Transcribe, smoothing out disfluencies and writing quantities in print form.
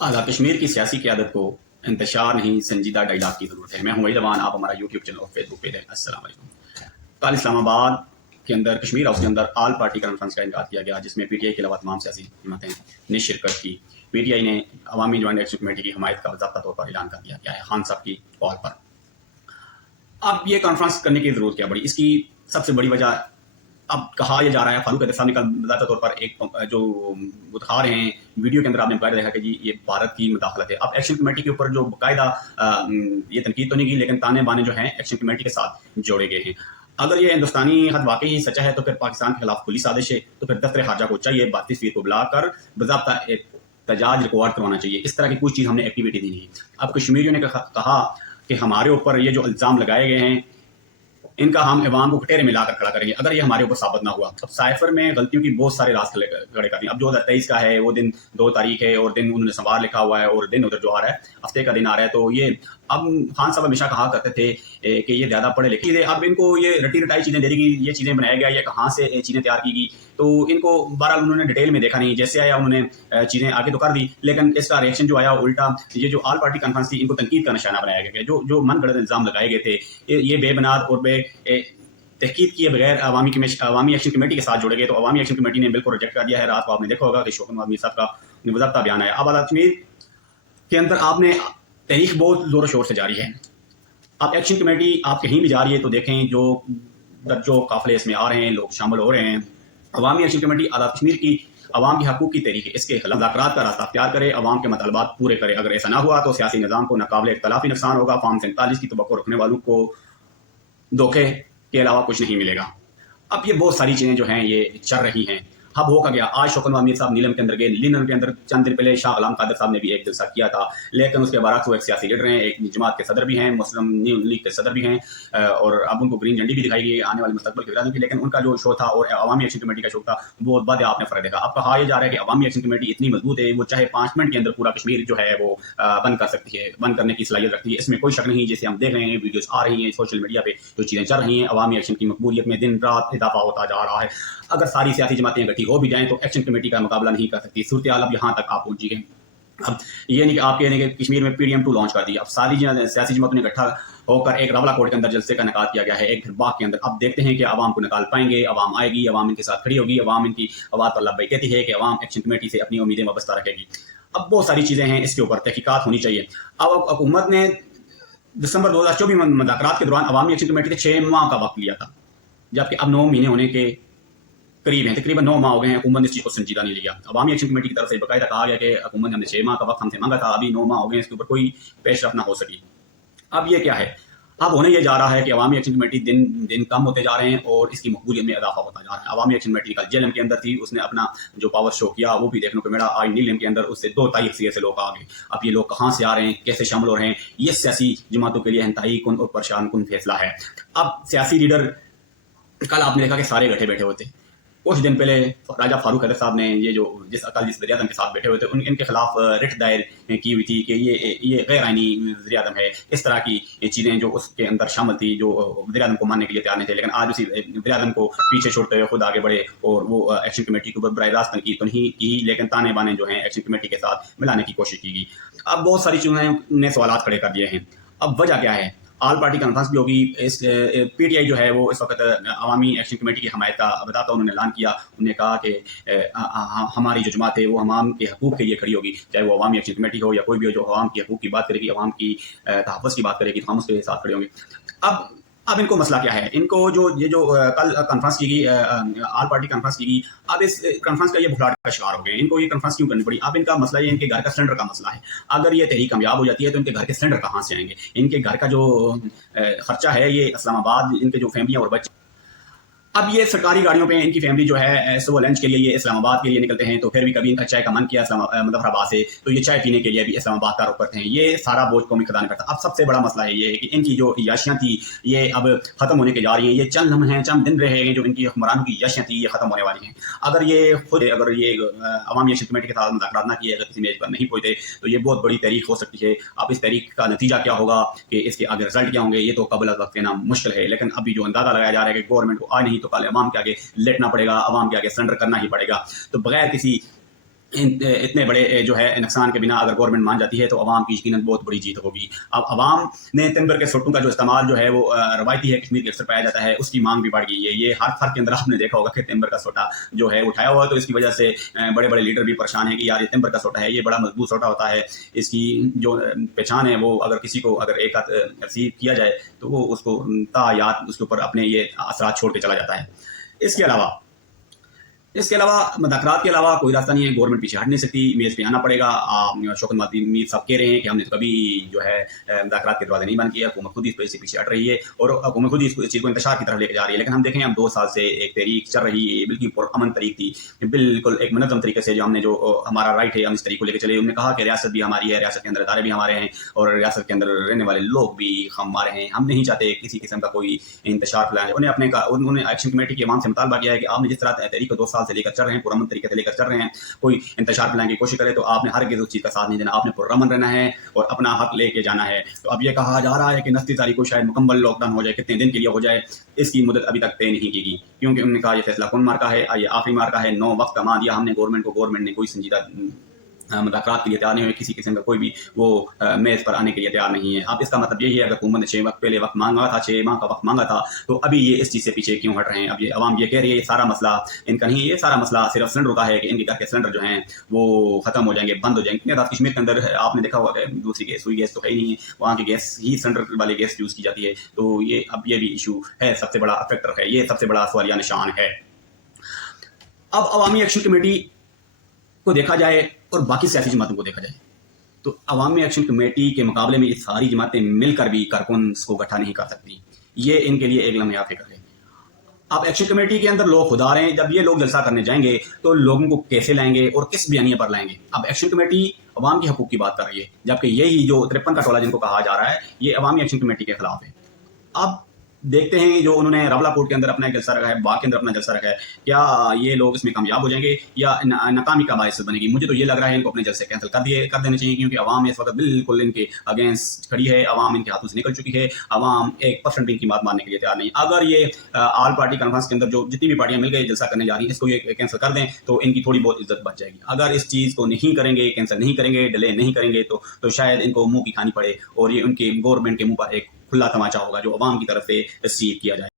आज़ाद कश्मीर की सियासी क़यादत को इंतशार नहीं संजीदा डायलॉग की ज़रूरत है। मैं हूं वहीद अमान, आप हमारा यूट्यूब चैनल और फेसबुक पेज है। अस्सलाम वालेकुम। कल इस्लामाबाद के अंदर कश्मीर हाउस के अंदर ऑल पार्टी कॉन्फ्रेंस का इनका किया गया, जिसमें पीटीआई के अलावा तमाम सियासी जमातें ने शिरकत की। पीटीआई ने अवामी ज्वाइंट एक्शन कमेटी की हमायत का बाज़ाब्ता तौर पर ऐलान कर दिया गया है खान साहब की कॉल पर। अब ये कॉन्फ्रेंस करने की ज़रूरत क्या पड़ी? इसकी सबसे बड़ी वजह अब कहा यह जा रहा है, फारूक हैदर साहब ने कल बाज़ाब्ता तौर पर एक जो दिखा रहे हैं वीडियो के अंदर, आपने बाकायदा देखा कि जी ये भारत की मुदाखलत है। अब एक्शन कमेटी के ऊपर जो बाकायदा ये तनकीद तो नहीं की, लेकिन ताने बाने जो हैं एक्शन कमेटी के साथ जोड़े गए हैं। अगर ये हिंदुस्तानी खत वाकई ही सच्चा है तो फिर पाकिस्तान के खिलाफ खुली साजिश है, तो फिर दफ्तर खारजा को चाहिए 32 फीट को बुलाकर बाज़ाब्ता एहतजाज रिकॉर्ड करवाना चाहिए। इस तरह की कुछ चीज़ हमने एक्टिविटी दी नहीं। अब कश्मीरियों ने कहा कि हमारे ऊपर ये जो इल्ज़ाम लगाए गए हैं इनका हम अवाम को कटेरे में लाकर खड़ा करेंगे अगर ये हमारे ऊपर साबित ना हुआ। अब साइफर में गलतियों की बहुत सारे राज खड़े कर दिए। अब 2023 का है, वो दिन 2 तारीख है और दिन उन्होंने सवार लिखा हुआ है और दिन उधर जो आ रहा है हफ्ते का दिन आ रहा है। तो ये अब खान साहब हमेशा कहा करते थे कि ये ज़्यादा पढ़े लिखे थे। अब इनको ये रटी रटाई चीज़ें दे दी गई, ये चीज़ें बनाया गया, ये कहाँ से चीज़ें तैयार की गई, तो इनको बहरहाल उन्होंने डिटेल में देखा नहीं। जैसे आया उन्होंने चीज़ें आगे तो कर दी, लेकिन इसका रिएक्शन जो आया उल्टा, ये जो ऑल पार्टी कॉन्फ्रेंस थी इनको तनकीद का निशाना बनाया गया। जो मन गढ़ंत इल्ज़ाम लगाए गए थे ये बेबुनियाद और तहकीक किए बगैर अवामी एक्शन कमेटी के साथ जोड़े गए। तो अवामी एक्शन कमेटी ने बिल्कुल रिजेक्ट कर दिया है। रात को आपने देखा होगा कि शोकत मोहम्मद मीर साहब का बाज़ाब्ता बयान आया। अब कश्मीर के अंदर आपने तहरीक बहुत ज़ोर शोर से जारी है। अब एक्शन कमेटी आप कहीं भी जा रही है तो देखें जो काफ़िले इसमें आ रहे हैं, लोग शामिल हो रहे हैं। अवामी एक्शन कमेटी आज़ाद कश्मीर की अवाम की हकूक़ की तहरीक है, इसके खिलाफ मुज़ाकरात का रास्ता अख्तियार करे, अवाम के मतलबात पूरे करे। अगर ऐसा ना हुआ तो सियासी निज़ाम को नाकाबिल इख्तलाफी नुकसान होगा। फॉर्म 47 की तवक्को रखने वालों को धोखे के अलावा कुछ नहीं मिलेगा। अब ये बहुत सारी चीज़ें जो हैं ये चल रही हैं। अब हो का गया, आज शौकत मोहम्मद मीर साहब नीलम के अंदर गए। नीलम के अंदर चंद दिन पहले शाह गुलाम कादिर साहब ने भी एक जलसा किया था, लेकिन उसके बरक्स वो एक सियासी लीडर हैं, एक जमात के सदर भी हैं, मुस्लिम लीग के सदर भी हैं और अब उनको ग्रीन झंडी भी दिखाई गई आने वाले मुस्तकबिल के विरासत की। लेकिन उनका जो शो था और अवामी एक्शन कमेटी का शो था वो बाद आपने फ़र्क देखा। अब कहा यह जा रहा है कि अवामी एक्शन कमेटी इतनी मजबूत है, वो चाहे 5 मिनट के अंदर पूरा कश्मीर जो है वो बंद कर सकती है, बंद करने की सलाहियत रखती है। इसमें कोई शक नहीं। जैसे हम देख रहे हैं, वीडियोज़ आ रही हैं सोशल मीडिया पर, जो चीज़ें चल रही हैं, अवामी एक्शन की मकबूलियत में दिन रात इजाफा होता जा रहा है। अगर सारी सियासी जमातें इकट्ठी हो भी जाएं तो एक्शन कमेटी का मुकाबला नहीं कर सकती। सूरत हाल अब यहाँ तक आप पहुंची है। अब ये नहीं कि आप कह रहे हैं कि कश्मीर में PDM2 लॉन्च कर दिया। अब सारी सियासी जमातों ने इकट्ठा होकर एक रावला कोर्ट के अंदर जलसे का इनेकाद किया गया है, एक बाग के अंदर। अब देखते हैं कि अवाम को निकाल पाएंगे, अवाम आएगी, अवाम इनके साथ खड़ी होगी, अवाम इनकी आवाज़ पर लब्बैक कहती है कि अवाम एक्शन कमेटी से अपनी उम्मीदें वाबस्ता रखेगी। अब बहुत सारी चीज़ें हैं, इसके ऊपर तहकीकात होनी चाहिए। अब हुकूमत ने दिसंबर 2024 में मुज़ाकरात के दौरान अवामी एक्शन कमेटी से 6 माह का वक्त लिया था, जबकि अब 9 महीने होने के करीब हैं, तकरीबन 9 माह हो गए हैं। हुकूमत ने इस चीज़ को संजीदा नहीं लिया। अवामी एक्शन कमेटी की तरफ से बाकायदा कहा गया कि हुकूमत ने हमने 6 माह का वक्त हमसे मांगा था, अभी 9 माह हो गए, इसके ऊपर कोई पेशरफ ना हो सकी। अब ये क्या है? अब होने ये जा रहा है कि अवामी एक्शन कमेटी दिन दिन कम होते जा रहे हैं और इसकी मकबूलियत में इजाफा होता जा रहा है। अवामी एक्शन कमेटी कल जेएलएम के अंदर थी, उसने अपना जो पावर शो किया वो भी देखने को मिला। आज नीलम के अंदर उससे 2 तारीख से लोग आ गए। अब ये लोग कहाँ से आ रहे हैं, कैसे शामिल हो रहे हैं, ये सियासी जमातों के लिए इंतहाई कुन और परेशान कुन फैसला है। अब सियासी लीडर कल आपने देखा कि सारे बैठे बैठे होते। कुछ दिन पहले राजा फारूक हैदर साहब ने ये जो जिस वज़ीर आज़म के साथ बैठे हुए थे इनके खिलाफ रिट दायर की हुई थी कि ये गैर आईनी वज़ीर आज़म है। इस तरह की चीज़ें जो उसके अंदर शामिल थी, जो वज़ीर आज़म को मानने के लिए तैयार नहीं थे। लेकिन आज उसी वज़ीर आज़म को पीछे छोड़ते हुए खुद आगे बढ़े और वो एक्शन कमेटी के ऊपर बराह रास्त तनकीद तो नहीं की, लेकिन ताने बाने जो हैं एक्शन कमेटी के साथ मिलाने की कोशिश की गई। अब बहुत सारी चीज़ों ने सवाल खड़े कर दिए हैं। अब वजह क्या है? ऑल पार्टी कॉन्फ्रेंस भी होगी। इस पीटीआई जो है वो इस वक्त अवामी एक्शन कमेटी की हमायत का बताता उन्होंने ऐलान किया। उन्होंने कहा कि हमारी जो जमात है वो अवाम के हकूक़ के लिए खड़ी होगी, चाहे वो अवामी एक्शन कमेटी हो या कोई भी हो जो अवाम के हकूक़ की बात करेगी, अवाम की तहफ़्फ़ुज़ की बात करेगी, तो हम उसके साथ खड़े होंगे। अब इनको मसला क्या है? इनको जो कल कॉन्फ्रेंस की गई, ऑल पार्टी कॉन्फ्रेंस की गई, अब इस कॉन्फ्रेंस का ये भुलाट का शिकार हो गए। इनको ये कॉन्फ्रेंस क्यों करनी पड़ी? अब इनका मसला ये इनके घर का सिलेंडर का मसला है। अगर ये तहरीक कामयाब हो जाती है तो इनके घर के सिलेंडर कहाँ से आएंगे? इनके घर का जो खर्चा है ये इस्लामाबाद, इनके जो फैमिलियाँ और बच्चे, अब ये सरकारी गाड़ियों पे इनकी फैमिली जो है सुबह लंच के लिए ये इस्लामाबाद के लिए निकलते हैं, तो फिर भी कभी इनका चाय का मन किया मुजफ्फराबाद से तो ये चाय पीने के लिए भी इस्लामाबाद का रुख करते हैं। ये सारा बोझ कौमी खजाने पर था। अब सबसे बड़ा मसला ये है कि इनकी जो याशियाँ थी ये अब खत्म होने के जा रही हैं। ये चंद लम्हे हैं, चंद दिन रहे हैं जो इनकी हुक्मरानों की याशियाँ थी ये खत्म होने वाली हैं। अगर ये अवामी एक्शन कमेटी के साथ मुज़ाकरात ना किए, अगर किसी मेज पर नहीं पहुंचे तो ये बहुत बड़ी तहरीक हो सकती है। अब इस तहरीक का नतीजा क्या होगा, कि इसके आगे रिजल्ट क्या होंगे, ये तो कबल वक्त कहना मुश्किल है। लेकिन अभी जो अंदाजा लगाया जा रहा है कि गवर्नमेंट को आज नहीं तो कल अवाम के आगे लेटना पड़ेगा, अवाम के आगे सरेंडर करना ही पड़ेगा। तो बगैर किसी اتنے بڑے جو ہے نقصان کے بنا اگر گورنمنٹ مان جاتی ہے تو عوام کی یقیناً بہت بڑی جیت ہوگی. اب عوام نے تمبر کے سوٹوں کا جو استعمال جو ہے وہ روایتی ہے کشمیر کے اکثر پایا جاتا ہے, اس کی مانگ بھی بڑھ گئی ہے. یہ ہر فرق کے اندر آپ نے دیکھا ہوگا کہ تمبر کا سوٹا جو ہے اٹھایا ہوا ہے, تو اس کی وجہ سے بڑے بڑے لیڈر بھی پریشان ہیں کہ یار یہ تمبر کا سوٹا ہے, یہ بڑا مضبوط سوٹا ہوتا ہے, اس کی جو پہچان ہے وہ اگر کسی کو اگر ایک ہاتھ ریسیو کیا جائے تو وہ اس کو تا یاد اس کے اوپر اپنے یہ اثرات چھوڑ کے چلا جاتا ہے. اس کے علاوہ مذاکرات کے علاوہ کوئی راستہ نہیں ہے. گورنمنٹ پیچھے ہٹ نہیں سکتی, میز پہ آنا پڑے گا. شوکت میر صاحب کہہ رہے ہیں کہ ہم نے تو کبھی جو ہے مذاکرات کے دروازے نہیں بند کیے, حکومت خود اس سے پیچھے ہٹ رہی ہے اور حکومت خود اس چیز کو انتشار کی طرف لے کے جا رہی ہے. لیکن ہم دیکھیں ہم 2 سال سے ایک تحریک چل رہی ہے, بالکل پرامن طریق تھی, بالکل ایک منظم طریقے سے جو ہم نے جو ہمارا رائٹ ہے ہم اس طریق کو لے کے چلے. انہوں نے کہا کہ ریاست بھی ہماری ہے, ریاست کے اندر ادارے بھی ہمارے ہیں اور ریاست کے اندر رہنے والے لوگ بھی ہمارے ہیں. ہم نہیں چاہتے کسی قسم کا کوئی انتشار پھیلائے. انہوں نے ایکشن کمیٹی کے عوام سے مطالبہ کیا ہے کہ آپ نے جس طرح تحریک کو 2 سال سے لے کر چل رہے ہیں, پرامن طریقے سے لے کر چل رہے ہیں, کوئی انتشار پھیلانے کی کوشش کرے تو آپ نے ہرگز اس چیز کا ساتھ نہیں دینا. آپ نے پرامن رہنا ہے اور اپنا حق لے کے جانا ہے. تو اب یہ کہا جا رہا ہے کہ 29 تاریخ کو شاید مکمل لاک ڈاؤن ہو جائے, کتنے دن کے لیے ہو جائے اس کی مدت ابھی تک طے نہیں کی گئی, کیونکہ انہوں نے کہا یہ فیصلہ کن مارکا ہے, یہ آخری مارکا ہے. 9 وقت کا مان دیا ہم نے گورنمنٹ کو, گورنمنٹ نے کوئی سنجیدہ مذاکرات کے لیے تیار نہیں ہوئے, کسی قسم کا کوئی بھی وہ میز پر آنے کے لیے تیار نہیں ہے. اب اس کا مطلب یہی ہے اگر حکومت نے 6 وقت پہلے وقت مانگا تھا, 6 ماہ کا وقت مانگا تھا, تو ابھی یہ اس چیز سے پیچھے کیوں ہٹ رہے ہیں؟ اب یہ عوام یہ کہہ رہی ہے یہ سارا مسئلہ ان کا نہیں, یہ سارا مسئلہ صرف سلنڈر کا ہے کہ ان کے گھر کے سلنڈر جو ہیں وہ ختم ہو جائیں گے, بند ہو جائیں گے. کشمیر کے اندر آپ نے دیکھا ہوگا کہ دوسری گیس, سوئی گیس تو ہے ہی نہیں ہے, وہاں کی گیس ہی سلنڈر والی گیس یوز کی جاتی ہے. تو یہ اب یہ بھی ایشو ہے, سب سے بڑا فیکٹر ہے, یہ سب سے بڑا سوالیہ نشان ہے. اب عوامی ایکشن کمیٹی کو دیکھا جائے اور باقی سیاسی جماعتوں کو دیکھا جائے تو عوامی ایکشن کمیٹی کے مقابلے میں یہ ساری جماعتیں مل کر بھی کارکنز کو اکٹھا نہیں کر سکتی. یہ ان کے لیے ایک لمحہ فکر ہے. اب ایکشن کمیٹی کے اندر لوگ خدا رہے ہیں, جب یہ لوگ جلسہ کرنے جائیں گے تو لوگوں کو کیسے لائیں گے اور کس بیانیے پر لائیں گے؟ اب ایکشن کمیٹی عوام کے حقوق کی بات کر رہی ہے, جبکہ یہی جو 53 کا ٹولہ جن کو کہا جا رہا ہے یہ عوامی ایکشن کمیٹی کے خلاف ہے. اب دیکھتے ہیں جو انہوں نے راولا کوٹ کے اندر اپنا جلسہ رکھا ہے, باغ کے اندر اپنا جلسہ رکھا ہے, کیا یہ لوگ اس میں کامیاب ہو جائیں گے یا ناکامی کا باعث بنے گی؟ مجھے تو یہ لگ رہا ہے ان کو اپنے جلسے کینسل کر دینے چاہیے, کیونکہ عوام اس وقت بالکل ان کے اگینسٹ کھڑی ہے, عوام ان کے ہاتھوں سے نکل چکی ہے, عوام 1% ان کی بات ماننے کے لیے تیار نہیں. اگر یہ آل پارٹی کانفرنس کے اندر جو جتنی بھی پارٹیاں مل گئی جلسہ کرنے جا رہی ہیں اس کو یہ کینسل کر دیں تو ان کی تھوڑی بہت عزت بچ جائے گی. اگر اس چیز کو نہیں کریں گے, کینسل نہیں کریں گے, ڈیلے نہیں کریں گے تو شاید ان کو منہ کی کھانی پڑے اور یہ ان کے گورنمنٹ کے منہ پر ایک کھلا تماچا ہوگا جو عوام کی طرف سے ریسیو کیا جائے.